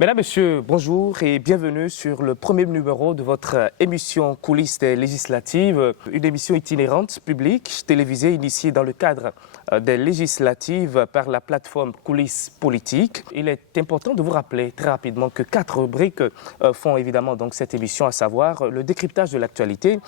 Mesdames, Messieurs, bonjour et bienvenue sur le premier numéro de votre émission Coulisses des législatives, une émission itinérante, publique, télévisée, initiée dans le cadre des législatives par la plateforme Coulisses politiques. Il est important de vous rappeler très rapidement que 4 rubriques font évidemment donc cette émission, à savoir le décryptage de l'actualité,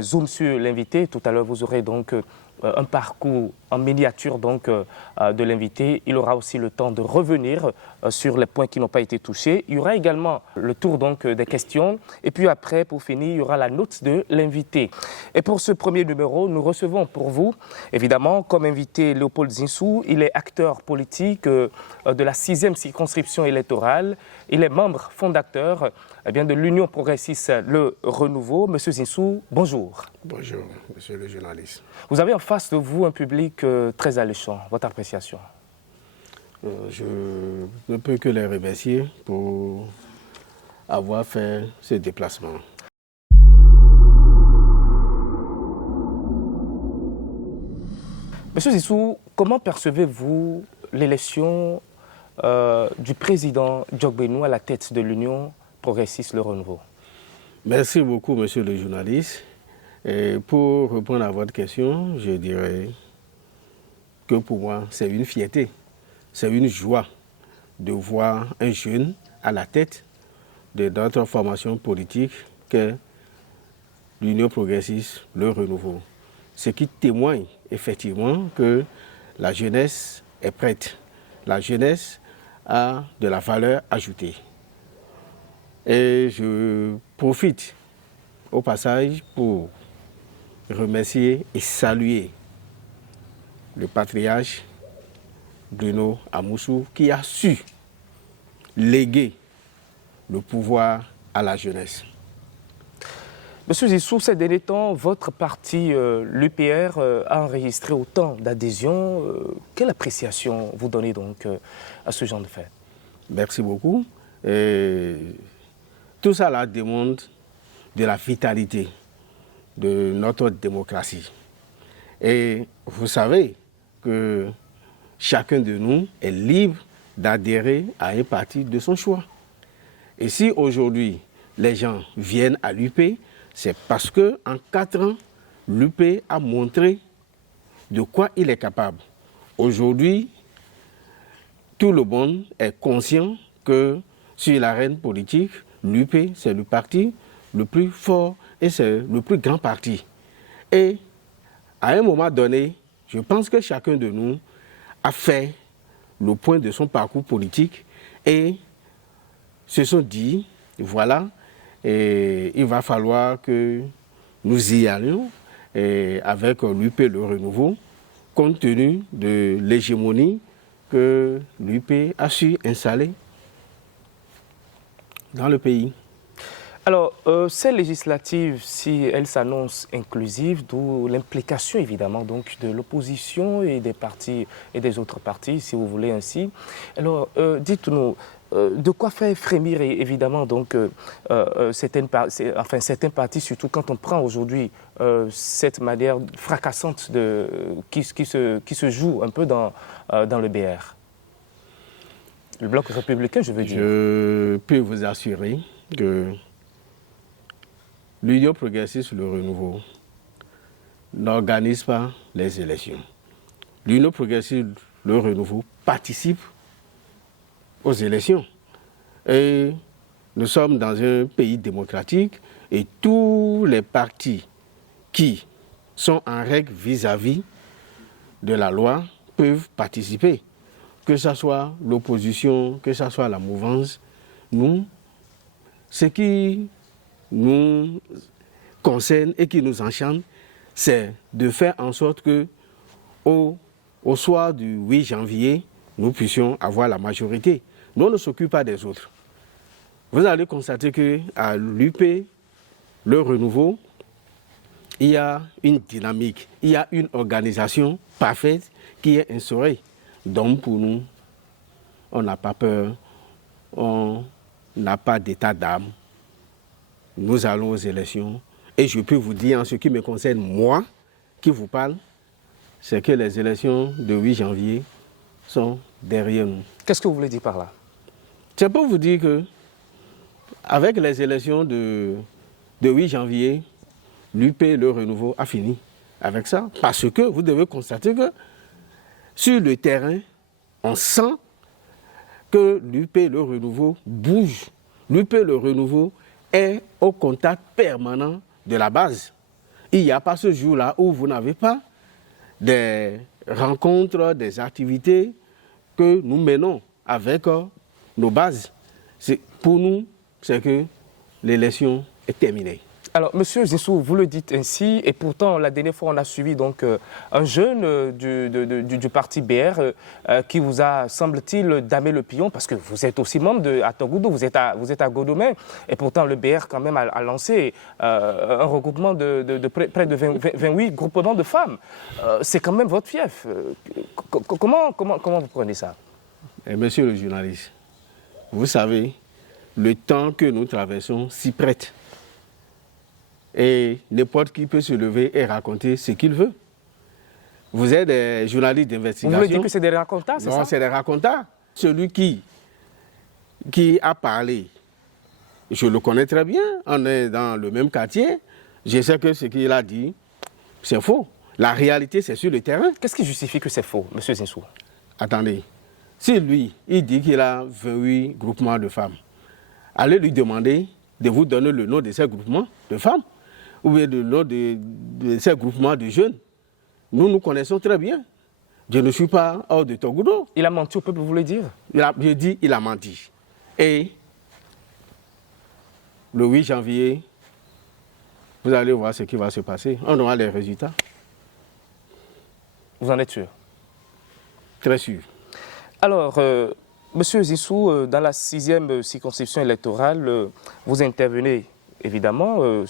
zoom sur l'invité. Tout à l'heure, vous aurez donc un parcours en miniature donc, de l'invité. Il aura aussi le temps de revenir sur les points qui n'ont pas été touchés. Il y aura également le tour donc, des questions. Et puis après, pour finir, il y aura la note de l'invité. Et pour ce premier numéro, nous recevons pour vous, évidemment, comme invité Léopold Zinsou. Il est acteur politique de la 6e circonscription électorale. Il est membre fondateur de l'Union progressiste Le Renouveau. Monsieur Zinsou, bonjour. Bonjour, monsieur le journaliste. Vous avez en face de vous un public très alléchant. Votre appréciation? Je ne peux que les remercier pour avoir fait ce déplacement. Monsieur Zinsou, comment percevez-vous l'élection du président Djokbenou à la tête de l'Union progressiste Le Renouveau? Merci beaucoup, monsieur le journaliste. Et pour répondre à votre question, je dirais que pour moi, c'est une fierté, c'est une joie de voir un jeune à la tête de notre formation politique qu'est l'Union progressiste Le Renouveau. Ce qui témoigne effectivement que la jeunesse est prête. La jeunesse a de la valeur ajoutée. Et je profite au passage pour remercier et saluer le patriarche Bruno Amoussou qui a su léguer le pouvoir à la jeunesse. Monsieur Zinsou, ces derniers temps, votre parti, l'UPR, a enregistré autant d'adhésions. Quelle appréciation vous donnez donc à ce genre de fait? Merci beaucoup. Et tout ça là démontre de la vitalité de notre démocratie. Et vous savez que chacun de nous est libre d'adhérer à un parti de son choix. Et si aujourd'hui les gens viennent à l'UP, c'est parce qu'en 4 ans, l'UP a montré de quoi il est capable. Aujourd'hui, tout le monde est conscient que sur l'arène politique, l'UP, c'est le parti le plus fort et c'est le plus grand parti. Et à un moment donné, je pense que chacun de nous a fait le point de son parcours politique et se sont dit, voilà, et il va falloir que nous y allions avec l'UP Le Renouveau, compte tenu de l'hégémonie que l'UP a su installer dans le pays. Alors, ces législatives, si elles s'annoncent inclusives, d'où l'implication évidemment donc, de l'opposition et des partis et des autres partis, si vous voulez ainsi. Alors, dites-nous, de quoi faire frémir évidemment donc, certains partis, surtout quand on prend aujourd'hui cette manière fracassante qui se joue un peu dans le BR. Le bloc républicain, je veux dire. Je peux vous assurer que l'Union progressiste Le Renouveau n'organise pas les élections. L'Union progressiste Le Renouveau participe aux élections. Et nous sommes dans un pays démocratique et tous les partis qui sont en règle vis-à-vis de la loi peuvent participer. Que ce soit l'opposition, que ce soit la mouvance, nous, ce qui nous concerne et qui nous enchante, c'est de faire en sorte que au soir du 8 janvier, nous puissions avoir la majorité. Nous, on ne s'occupe pas des autres. Vous allez constater qu'à l'UP, Le Renouveau, il y a une dynamique, il y a une organisation parfaite qui est instaurée. Donc pour nous, on n'a pas peur, on n'a pas d'état d'âme. Nous allons aux élections et je peux vous dire en ce qui me concerne, moi, qui vous parle, c'est que les élections de 8 janvier sont derrière nous. Qu'est-ce que vous voulez dire par là? C'est pour vous dire que, avec les élections de 8 janvier, l'UP, le renouveau, a fini avec ça. Parce que vous devez constater que sur le terrain, on sent que l'UP, le renouveau, bouge. L'UP, le renouveau, est au contact permanent de la base. Il n'y a pas ce jour-là où vous n'avez pas des rencontres, des activités que nous menons avec nos bases. Pour nous, c'est que l'élection est terminée. Alors, Monsieur Zinsou, vous le dites ainsi, et pourtant, la dernière fois, on a suivi donc, un jeune du parti BR qui vous a, semble-t-il, damé le pion, parce que vous êtes aussi membre à Togoudou, vous êtes à Godomé, et pourtant, le BR, quand même, a lancé un regroupement de près de 28 groupements de femmes. C'est quand même votre fief. Comment vous prenez ça? Monsieur le journaliste, vous savez, le temps que nous traversons s'y prête. Et n'importe qui peut se lever et raconter ce qu'il veut. Vous êtes des journalistes d'investigation. Vous voulez dire que c'est des racontars, c'est ça? Non, c'est des racontars. Celui qui a parlé, je le connais très bien, on est dans le même quartier, je sais que ce qu'il a dit, c'est faux. La réalité, c'est sur le terrain. Qu'est-ce qui justifie que c'est faux, M. Zinsou? Attendez, si lui, il dit qu'il a 28 groupements de femmes, allez lui demander de vous donner le nom de ces groupements de femmes, ou bien le nom de ces groupements de jeunes. Nous connaissons très bien. Je ne suis pas hors de Togoudou. Il a menti au peuple, vous voulez dire? Je dis il a menti. Et le 8 janvier, vous allez voir ce qui va se passer. On aura les résultats. Vous en êtes sûr? Très sûr. Alors, Monsieur Zinsou, dans la 6e circonscription électorale, vous intervenez évidemment.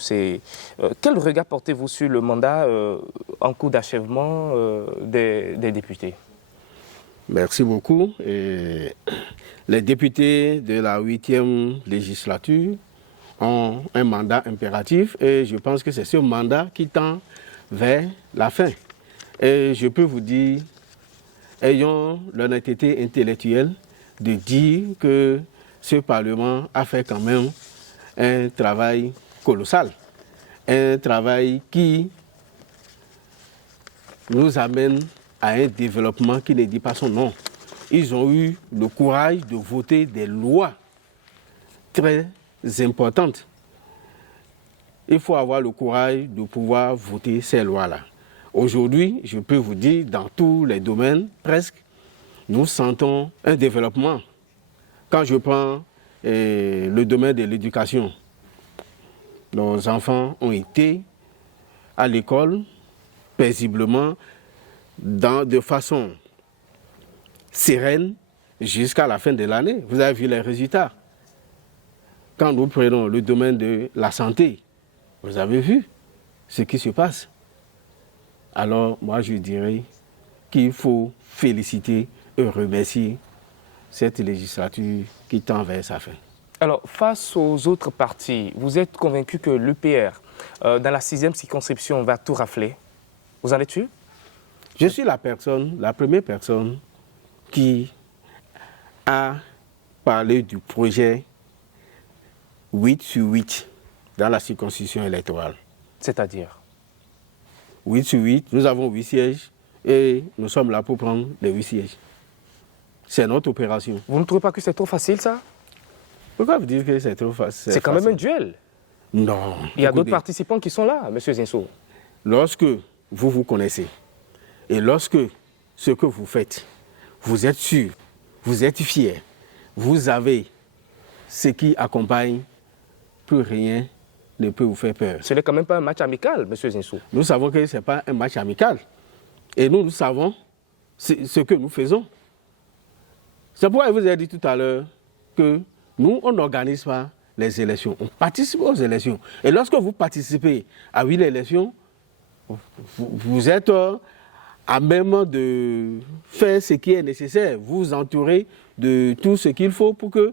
Quel regard portez-vous sur le mandat en cours d'achèvement des députés? Merci beaucoup. Et les députés de la 8e législature ont un mandat impératif et je pense que c'est ce mandat qui tend vers la fin. Et je peux vous dire, ayons l'honnêteté intellectuelle de dire que ce Parlement a fait quand même un travail colossal, un travail qui nous amène à un développement qui ne dit pas son nom. Ils ont eu le courage de voter des lois très importantes. Il faut avoir le courage de pouvoir voter ces lois-là. Aujourd'hui, je peux vous dire, dans tous les domaines, presque, nous sentons un développement. Quand je prends le domaine de l'éducation, nos enfants ont été à l'école paisiblement, de façon sereine, jusqu'à la fin de l'année. Vous avez vu les résultats. Quand nous prenons le domaine de la santé, vous avez vu ce qui se passe. Alors, moi, je dirais qu'il faut féliciter et remercier cette législature qui tend vers sa fin. Alors, face aux autres partis, vous êtes convaincu que l'UPR, dans la 6e circonscription, va tout rafler? Vous en êtes sûr? Je suis la première personne qui a parlé du projet 8 sur 8 dans la circonscription électorale. C'est-à-dire? 8 sur 8, nous avons 8 sièges et nous sommes là pour prendre les 8 sièges. C'est notre opération. Vous ne trouvez pas que c'est trop facile, ça? Pourquoi vous dites que c'est trop facile? C'est quand même un duel. Non. Il y a d'autres participants qui sont là, M. Zinsou. Lorsque vous vous connaissez et lorsque ce que vous faites, vous êtes sûr, vous êtes fier, vous avez ce qui accompagne, plus rien ne peut vous faire peur. Ce n'est quand même pas un match amical, M. Zinsou. Nous savons que ce n'est pas un match amical. Et nous savons ce que nous faisons. C'est pourquoi je vous ai dit tout à l'heure que nous, on n'organise pas les élections. On participe aux élections. Et lorsque vous participez à une élection, vous êtes à même de faire ce qui est nécessaire. Vous vous entourez de tout ce qu'il faut pour que,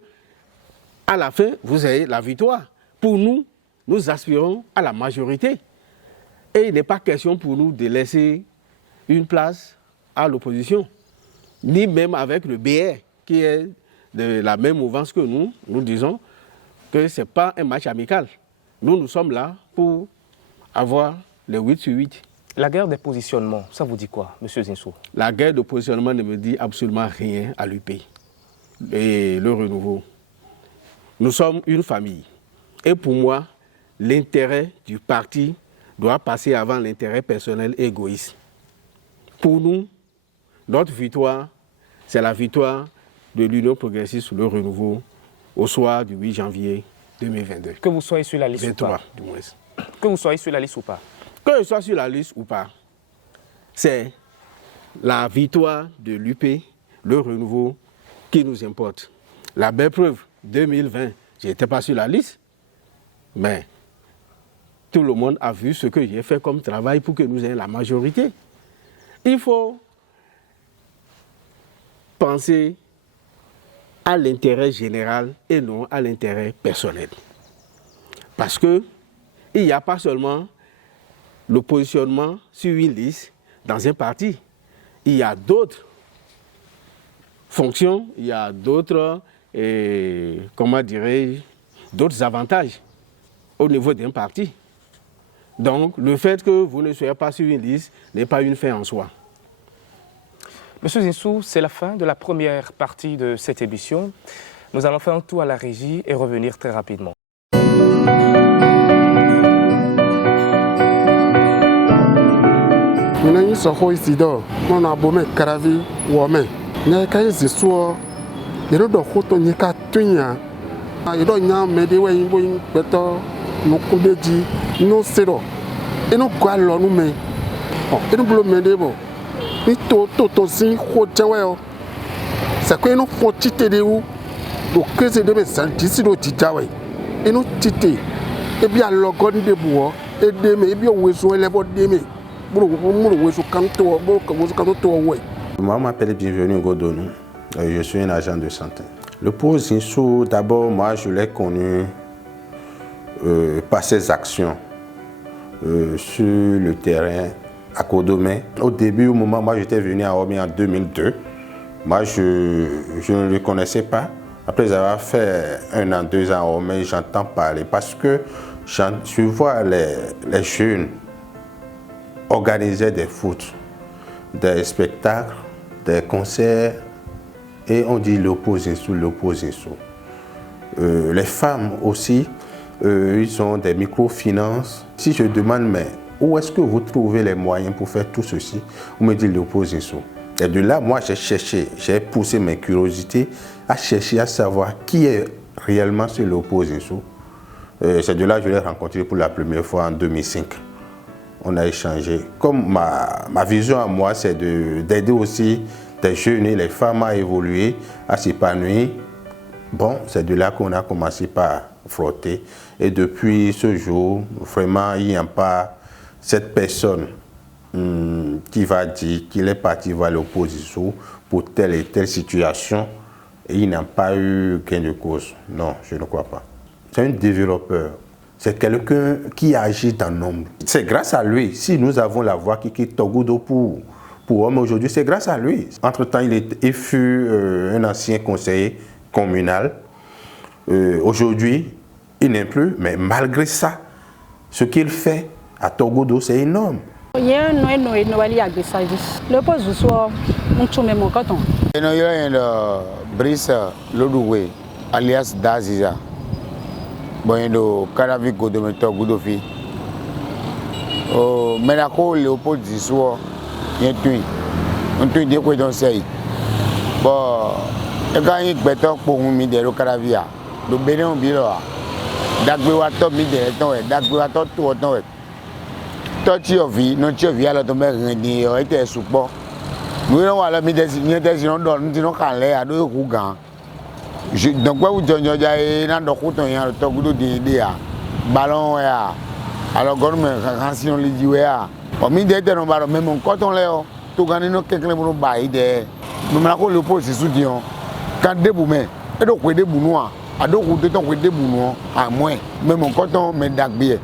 à la fin, vous ayez la victoire. Pour nous, nous aspirons à la majorité. Et il n'est pas question pour nous de laisser une place à l'opposition, ni même avec le BR, qui est de la même mouvance que nous, nous disons que ce n'est pas un match amical. Nous sommes là pour avoir le 8 sur 8. La guerre des positionnements, ça vous dit quoi, M. Zinsou? La guerre de positionnement ne me dit absolument rien à l'UP et le renouveau. Nous sommes une famille. Et pour moi, l'intérêt du parti doit passer avant l'intérêt personnel et égoïste. Pour nous, notre victoire, c'est la victoire de l'Union progressiste le renouveau au soir du 8 janvier 2022. Que vous soyez sur la liste 23, ou pas. du moins. Que vous soyez sur la liste ou pas. Que je sois sur la liste ou pas, c'est la victoire de l'UP, le renouveau, qui nous importe. La belle preuve, 2020, je n'étais pas sur la liste, mais tout le monde a vu ce que j'ai fait comme travail pour que nous ayons la majorité. Il faut penser à l'intérêt général et non à l'intérêt personnel. Parce qu'il n'y a pas seulement le positionnement sur une liste dans un parti. Il y a d'autres fonctions, il y a d'autres, comment dirais-je, d'autres avantages au niveau d'un parti. Donc, le fait que vous ne soyez pas sur une liste n'est pas une fin en soi. Monsieur Zinsou, c'est la fin de la première partie de cette émission. Nous allons faire un tour à la régie et revenir très rapidement. Nous sommes ici, nous avons un caravi ou un nous avons un zisou, nous avons un catunya, nous avons un médéo, nous avons un koudéji, nous avons un nous avons nous mais nous avons médéo, nous avons c'est que nous avons tité de où, nous avons des messages d'ici le Tijaway, et nous tité, et bien le God de bois, et des mais bien où est-ce les votes des mais. Moi, je m'appelle Bienvenue Godonou. Je suis un agent de santé. Le pauvre Zinsou, d'abord, moi, je l'ai connu par ses actions sur le terrain à Kodomé. Au début, au moment où moi j'étais venu à Omi en 2002, moi, je ne le connaissais pas. Après avoir fait 1 an, 2 ans à Omi, j'entends parler parce que je vois les jeunes organiser des foot, des spectacles, des concerts, et on dit l'opposition. Les femmes aussi, ils ont des microfinances. Si je demande, mais où est-ce que vous trouvez les moyens pour faire tout ceci? On me dit l'opposition. Et de là, moi, j'ai cherché, j'ai poussé mes curiosités à chercher à savoir qui est réellement sur l'opposition. C'est de là que je l'ai rencontré pour la première fois en 2005. On a échangé. Comme ma vision à moi, c'est d'aider aussi des jeunes et les femmes à évoluer, à s'épanouir. Bon, c'est de là qu'on a commencé par frotter. Et depuis ce jour, vraiment, il n'y a pas cette personne qui va dire qu'il est parti vers l'opposition pour telle et telle situation. Et il n'a pas eu gain de cause. Non, je ne crois pas. C'est un développeur. C'est quelqu'un qui agit dans l'ombre. C'est grâce à lui, si nous avons la voix qui quitte Togodo pour homme aujourd'hui, c'est grâce à lui. Entre-temps, il fut un ancien conseiller communal. Aujourd'hui, il n'est plus, mais malgré ça, ce qu'il fait à Togodo, c'est énorme. Brice Lodoué, alias Daziza. Bon, Karavi Godomé Togodofi. Mais la cour Léopold Zissou, il y a un truc de quoi dans ce bon, et quand il y a un pour nous de Caravia, le bénin bilo, d'agbewato midé, d'agbewato tout autant. Toi, tu as vu, non, tu as vu à la tombe, il était support. Nous avons à la midé, nous avons calé à 2 rougans. Donc, vous avez dit que dans le couteau, il y a un togodo de ballon. Alors, quand on a dit que on midé, on a même un coton léo. Tout le monde a quelqu'un pour nous bailler. Nous avons le poste soutien. Quand des boumets, et donc des bounois, à d'autres routes, des bounois, à moins, même un coton, mais d'agbier.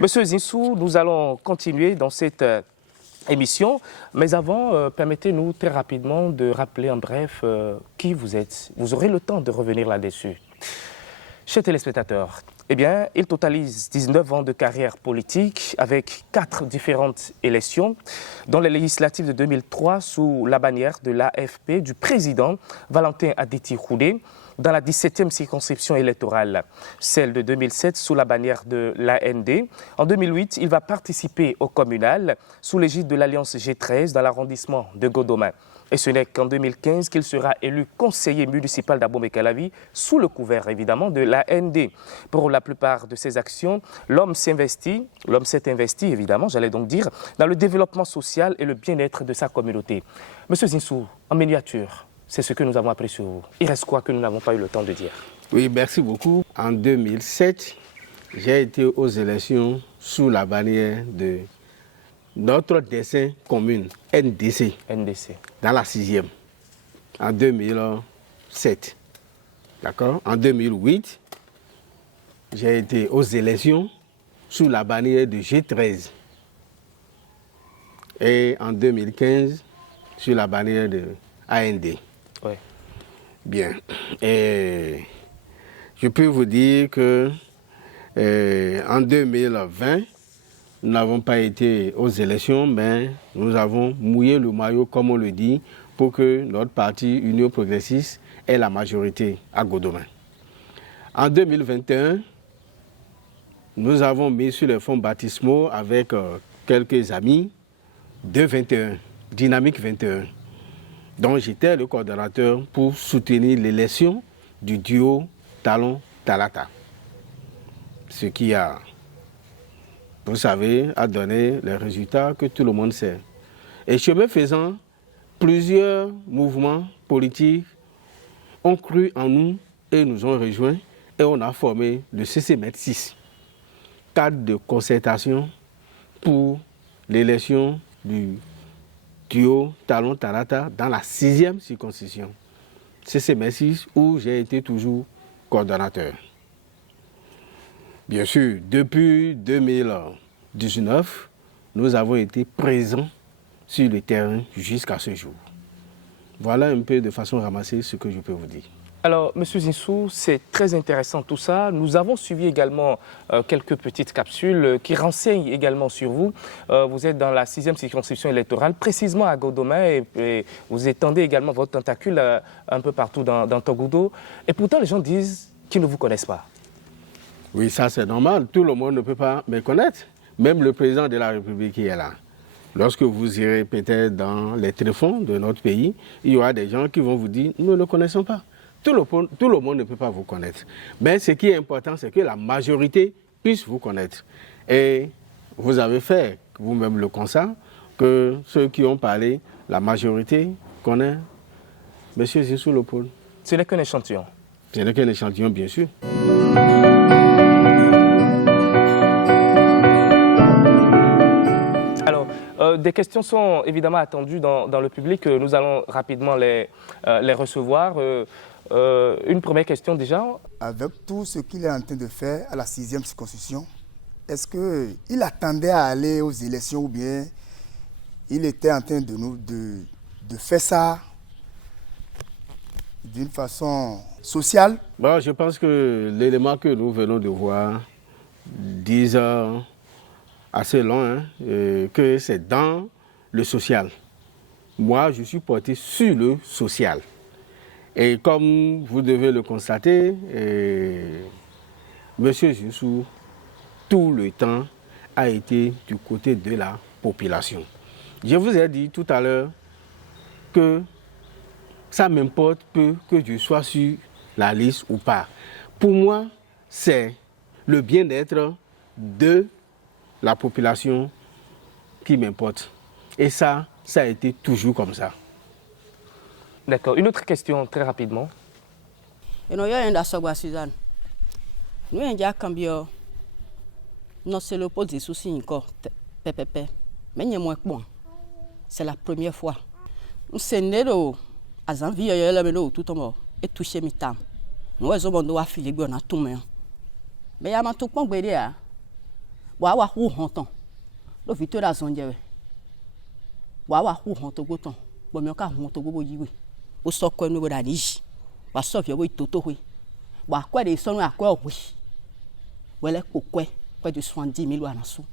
Monsieur Zinsou, nous allons continuer dans cette émission. Mais avant, permettez-nous très rapidement de rappeler en bref qui vous êtes. Vous aurez le temps de revenir là-dessus. Chers téléspectateurs, eh bien, il totalise 19 ans de carrière politique avec 4 différentes élections, dont les législatives de 2003 sous la bannière de l'AFP du président Valentin Aditi Khoudé, dans la 17e circonscription électorale, celle de 2007 sous la bannière de l'AND. En 2008, il va participer au communal sous l'égide de l'Alliance G13 dans l'arrondissement de Godoma. Et ce n'est qu'en 2015 qu'il sera élu conseiller municipal d'Abomey-Calavi sous le couvert évidemment de l'AND. Pour la plupart de ses actions, l'homme s'est investi évidemment, j'allais donc dire, dans le développement social et le bien-être de sa communauté. Monsieur Zinsou, en miniature, c'est ce que nous avons appris sur vous. Il reste quoi que nous n'avons pas eu le temps de dire? Oui, merci beaucoup. En 2007, j'ai été aux élections sous la bannière de notre dessin commune, NDC, dans la 6e, en 2007. D'accord? En 2008, j'ai été aux élections sous la bannière de G13. Et en 2015, sur la bannière de AND. Oui. Bien. Et je peux vous dire que en 2020, nous n'avons pas été aux élections, mais nous avons mouillé le maillot, comme on le dit, pour que notre parti Union Progressiste ait la majorité à Godoma. En 2021, nous avons mis sur les fonds baptismaux avec quelques amis de 21, Dynamique 21, dont j'étais le coordonnateur pour soutenir l'élection du duo Talon-Talata. Ce qui a, vous savez, a donné les résultats que tout le monde sait. Et chemin faisant, plusieurs mouvements politiques ont cru en nous et nous ont rejoints et on a formé le CCMET6, cadre de concertation pour l'élection du duo Talon-Talata dans la 6e circonscription. CCMET6 où j'ai été toujours coordonnateur. Bien sûr, depuis 2019, nous avons été présents sur le terrain jusqu'à ce jour. Voilà un peu de façon ramassée ce que je peux vous dire. Alors, M. Zinsou, c'est très intéressant tout ça. Nous avons suivi également quelques petites capsules qui renseignent également sur vous. Vous êtes dans la 6e circonscription électorale, précisément à Godoma, et vous étendez également votre tentacule un peu partout dans Togodo. Et pourtant, les gens disent qu'ils ne vous connaissent pas. Oui, ça c'est normal. Tout le monde ne peut pas me connaître. Même le président de la République qui est là. Lorsque vous irez peut-être dans les téléphones de notre pays, il y aura des gens qui vont vous dire « nous ne le connaissons pas ». Tout le monde ne peut pas vous connaître. Mais ce qui est important, c'est que la majorité puisse vous connaître. Et vous avez fait vous-même le constat que ceux qui ont parlé, la majorité connaît M. Zinsou Léopold. Ce n'est qu'un échantillon. Ce n'est qu'un échantillon, bien sûr. Alors, des questions sont évidemment attendues dans le public. Nous allons rapidement les recevoir. Une première question déjà. Avec tout ce qu'il est en train de faire à la 6e circonscription, est-ce qu'il attendait à aller aux élections ou bien il était en train de faire ça d'une façon sociale? Bon, je pense que l'élément que nous venons de voir dit assez long, que c'est dans le social. Moi, je suis porté sur le social. Et comme vous devez le constater, M. Zinsou, tout le temps, a été du côté de la population. Je vous ai dit tout à l'heure que ça m'importe peu que je sois sur la liste ou pas. Pour moi, c'est le bien-être de la population qui m'importe. Et ça a été toujours comme ça. D'accord. Une autre question, très rapidement. Nous c'est le pot de soucis encore. C'est la première fois. Nous sommes nés à Zanvi, tout le monde est touché mi tam. Nous avons doit filer bien à tout le monde. Mais il y a un tout point de dire, wa honton. Le viteur a zondier. wa hu hon to goton bo mi ka hon to go bo yiwe o so ko nu bo da ni wa so fi bo itoto we wa kwa de so nu akwa we wele kokwe kwa de 70,000 anasu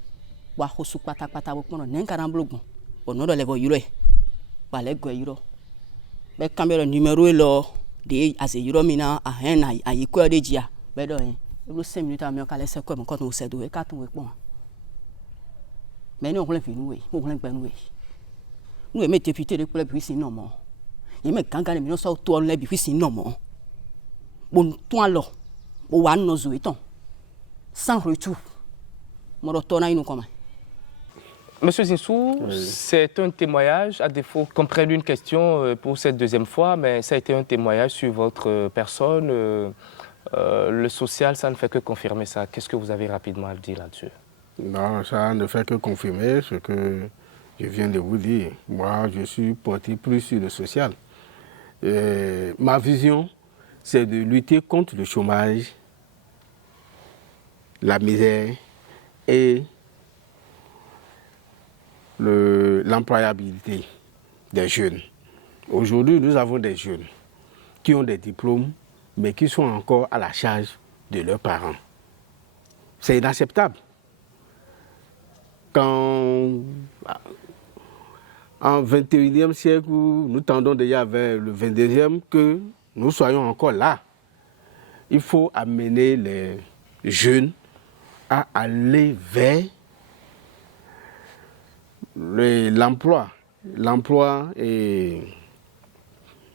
wa ho su patapata bo pono nen karam blogun ono do le bo yuro e wa le go yuro be camera numéro e lo de as yuro mi na a hen na ayi ko de jia be do yin e 5 minutes a mi ka le se ko mo ko no se do e ka tun we pon mais nous on fi nous on gbe nous me député de pour puis non mo il me ganga mi no so to le bi puis non mo bon to alors o wa no zo eton sans retour mo ro to na inu comment. Monsieur Zinsou, c'est un témoignage, à défaut qu'on prenne une question pour cette deuxième fois, mais ça a été un témoignage sur votre personne. Le social, ça ne fait que confirmer ça. Qu'est-ce que vous avez rapidement à dire là-dessus? Non, ça ne fait que confirmer ce que je viens de vous dire. Moi, je suis porté plus sur le social. Ma vision, c'est de lutter contre le chômage, la misère et l'employabilité des jeunes. Aujourd'hui, nous avons des jeunes qui ont des diplômes, mais qui sont encore à la charge de leurs parents. C'est inacceptable. Quand, en 21e siècle, nous tendons déjà vers le 22e, que nous soyons encore là. Il faut amener les jeunes à aller vers l'emploi et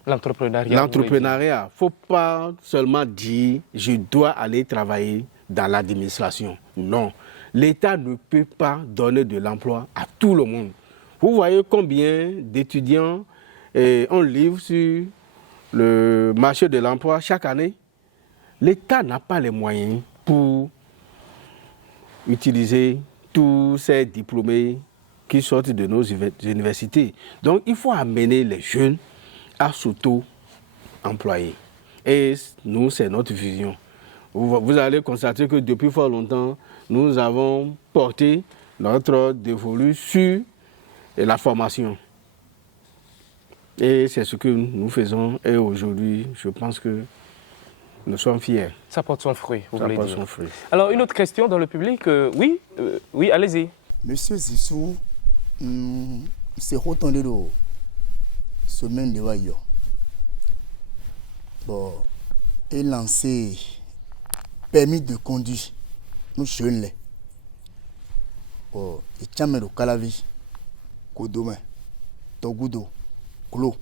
l'entrepreneuriat. Il ne faut pas seulement dire « je dois aller travailler dans l'administration ». Non, l'État ne peut pas donner de l'emploi à tout le monde. Vous voyez combien d'étudiants on livre sur le marché de l'emploi chaque année. L'État n'a pas les moyens pour utiliser tous ces diplômés qui sortent de nos universités. Donc, il faut amener les jeunes à s'auto-employer. Et nous, c'est notre vision. Vous allez constater que depuis fort longtemps, nous avons porté notre dévolu sur la formation. Et c'est ce que nous faisons. Et aujourd'hui, je pense que nous sommes fiers. Ça porte son fruit, vous voulez dire. Ça porte son fruit. Alors, une autre question dans le public. Oui, allez-y. Monsieur Zissou, c'est retourné de semaine de Wayo. Bon, et lancé permis de conduire. Nous jeunes les. Bon, et tchame de Calavi, Kodome, Togudo, Klo. En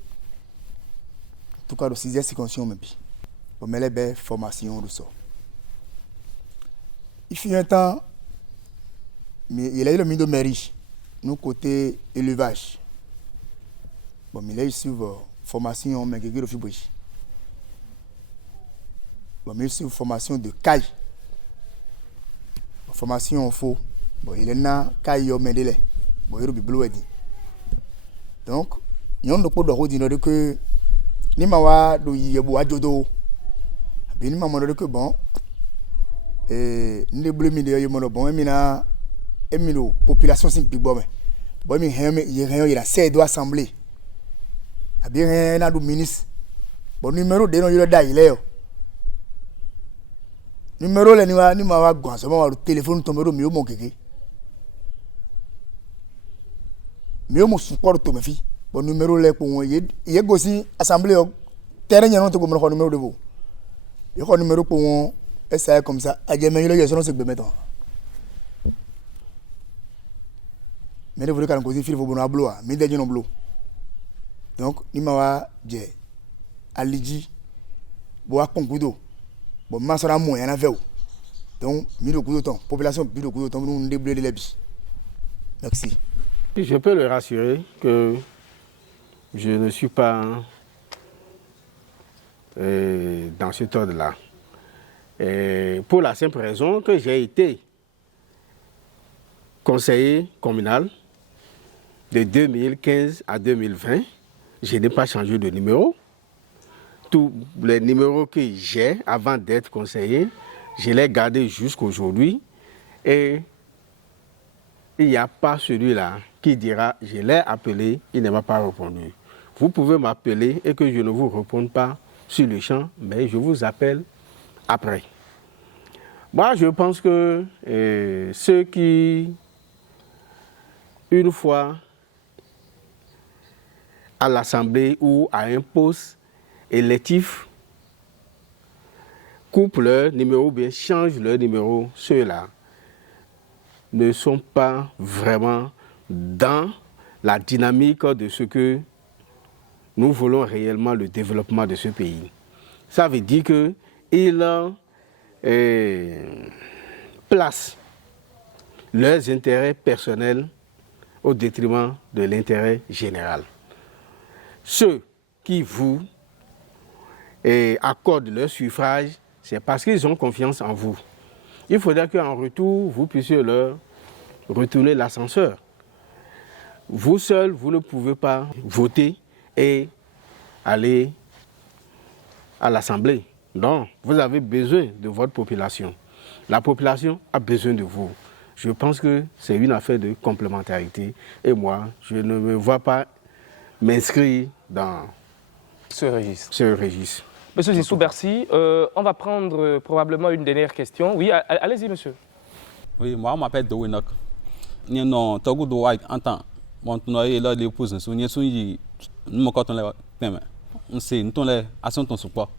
tout cas, le 6e circoncision même. Bon, mais les formation de ça. Il fut un temps, mais il a eu le milieu de mairie, nous côté élevage. Bon, mais il a eu sur formation, mais il a eu bon, mais sur formation de caille. Formation faux. Bon, il est là, caille, mais il est. Bon, il est donc, il y a un peu de route que ni mawa do yebo ajodo. Bien maman de que bon. Ni bleu mi de yo mono bon mi na emilo population sing big bon. Bon mi hen il a 16 doit assembler. A bien na do ministre. Bon numéro de no yo da ile yo. Numéro le ni ma wa gwan so ma téléphone tombe do mi o mon keke. Mi o mo support to me fi. Bon numéro le pour moi il gosi assemblée terrain non to ko mo numéro de vous. Il ko numéro pour moi et ça comme ça a jamais eu le son se be mettre. Mais vous voulez quand gosi fil faut bon ablo mi de non blo. Donc ni ma wa je aliji bo a konkudo. Bon ma sera moyen na veu. Donc mi le kudo ton population bi le kudo ton nous débler les bi. Merci. Je peux le rassurer que je ne suis pas dans cet ordre-là. Pour la simple raison que j'ai été conseiller communal de 2015 à 2020. Je n'ai pas changé de numéro. Tous les numéros que j'ai avant d'être conseiller, je les ai gardés jusqu'à aujourd'hui. Et il n'y a pas celui-là qui dira « je l'ai appelé, il ne m'a pas répondu ». Vous pouvez m'appeler et que je ne vous réponde pas sur le champ, mais je vous appelle après. Moi, je pense que ceux qui, une fois à l'Assemblée ou à un poste électif, coupent leur numéro ou bien changent leur numéro, ceux-là ne sont pas vraiment dans la dynamique de ce que nous voulons réellement le développement de ce pays. Ça veut dire qu'ils placent leurs intérêts personnels au détriment de l'intérêt général. Ceux qui vous accordent leur suffrage, c'est parce qu'ils ont confiance en vous. Il faudra qu'en retour, vous puissiez leur retourner l'ascenseur. Vous seul, vous ne pouvez pas voter et aller à l'Assemblée. Non, vous avez besoin de votre population. La population a besoin de vous. Je pense que c'est une affaire de complémentarité. Et moi, je ne me vois pas m'inscrire dans Ce registre. ce registre. Monsieur Zinsou, merci. On va prendre probablement une dernière question. Oui, allez-y, monsieur. Oui, moi, je m'appelle Dowinok. Je suis un Togo de White en temps. Bon, tu as là les pouces, je suis un on sait, nous sommes là, à son support.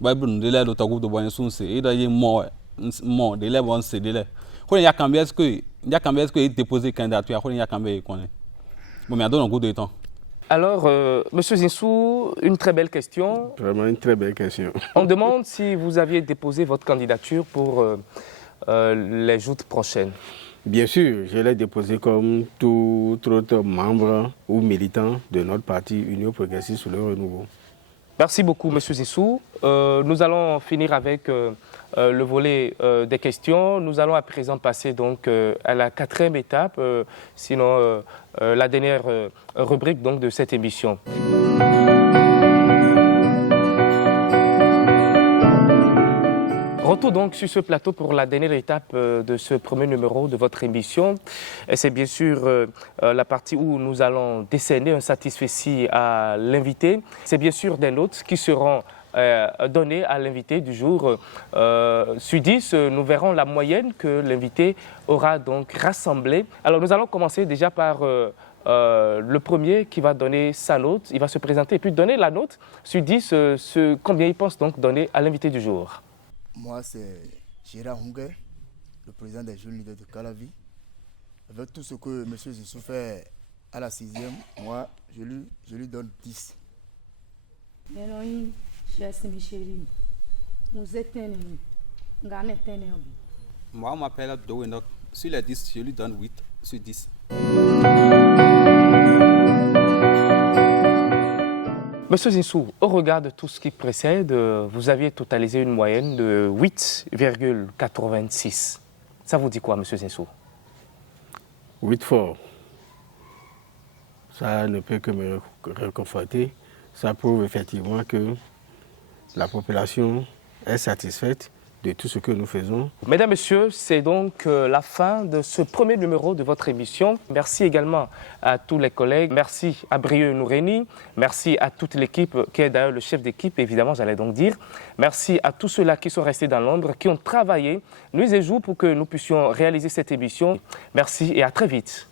Bible, de l'air de Togo de Boyan Sunse, et d'ailleurs, mort, de l'air, on sait, de l'air. Quand il y a quand même ce que déposé candidature, quand il y a quand même qu'on est. Bon, mais il y a un coup de temps. Alors, monsieur Zinsou, une très belle question. Vraiment une très belle question. On demande si vous aviez déposé votre candidature pour les joutes prochaines. Bien sûr, je l'ai déposé comme tout autre membre ou militant de notre parti Union Progressiste sur le Renouveau. Merci beaucoup, monsieur Zinsou. Nous allons finir avec le volet des questions. Nous allons à présent passer donc à la 4e étape, sinon la dernière rubrique donc, de cette émission. Retour donc sur ce plateau pour la dernière étape de ce premier numéro de votre émission. Et c'est bien sûr la partie où nous allons décerner un satisfecit à l'invité. C'est bien sûr des notes qui seront données à l'invité du jour. Sur 10, nous verrons la moyenne que l'invité aura donc rassemblée. Alors nous allons commencer déjà par le premier qui va donner sa note. Il va se présenter et puis donner la note. Sur 10, combien il pense donc donner à l'invité du jour. Moi, c'est Gérard Hungue, le président des jeunes leaders de Calavi. Avec tout ce que M. Zinsou fait à la 6e, moi, je lui donne 10. Moi, on m'appelle Dowinok. Sur les 10, je lui donne 8 sur 10. Monsieur Zinsou, au regard de tout ce qui précède, vous aviez totalisé une moyenne de 8,86. Ça vous dit quoi, monsieur Zinsou? 8 fort. Ça ne peut que me réconforter. Ça prouve effectivement que la population est satisfaite de tout ce que nous faisons. Mesdames, Messieurs, c'est donc la fin de ce premier numéro de votre émission. Merci également à tous les collègues. Merci à Brieux Noureni. Merci à toute l'équipe qui est d'ailleurs le chef d'équipe, évidemment, j'allais donc dire. Merci à tous ceux-là qui sont restés dans l'ombre, qui ont travaillé nuit et jour pour que nous puissions réaliser cette émission. Merci et à très vite.